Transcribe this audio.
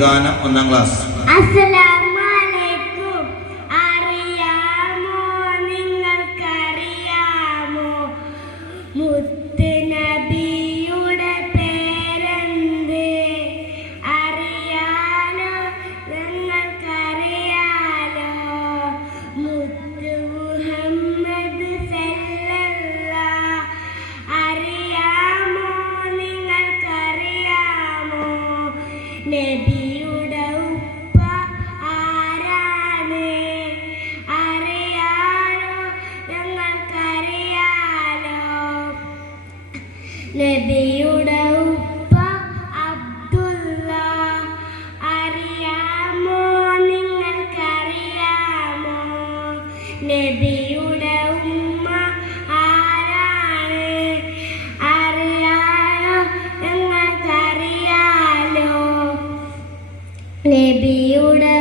ഗാനം ഒന്നാം ക്ലാസ്. അറിയാമോ? നിങ്ങൾക്കറിയാമോ? നബിയുടെ ഉപ്പ അറിയാലോ ഉപ്പ അബ്ദുള്ള അറിയാമോ നിങ്ങൾക്കറിയാമോ? നബിയുടെ നബിയുടെ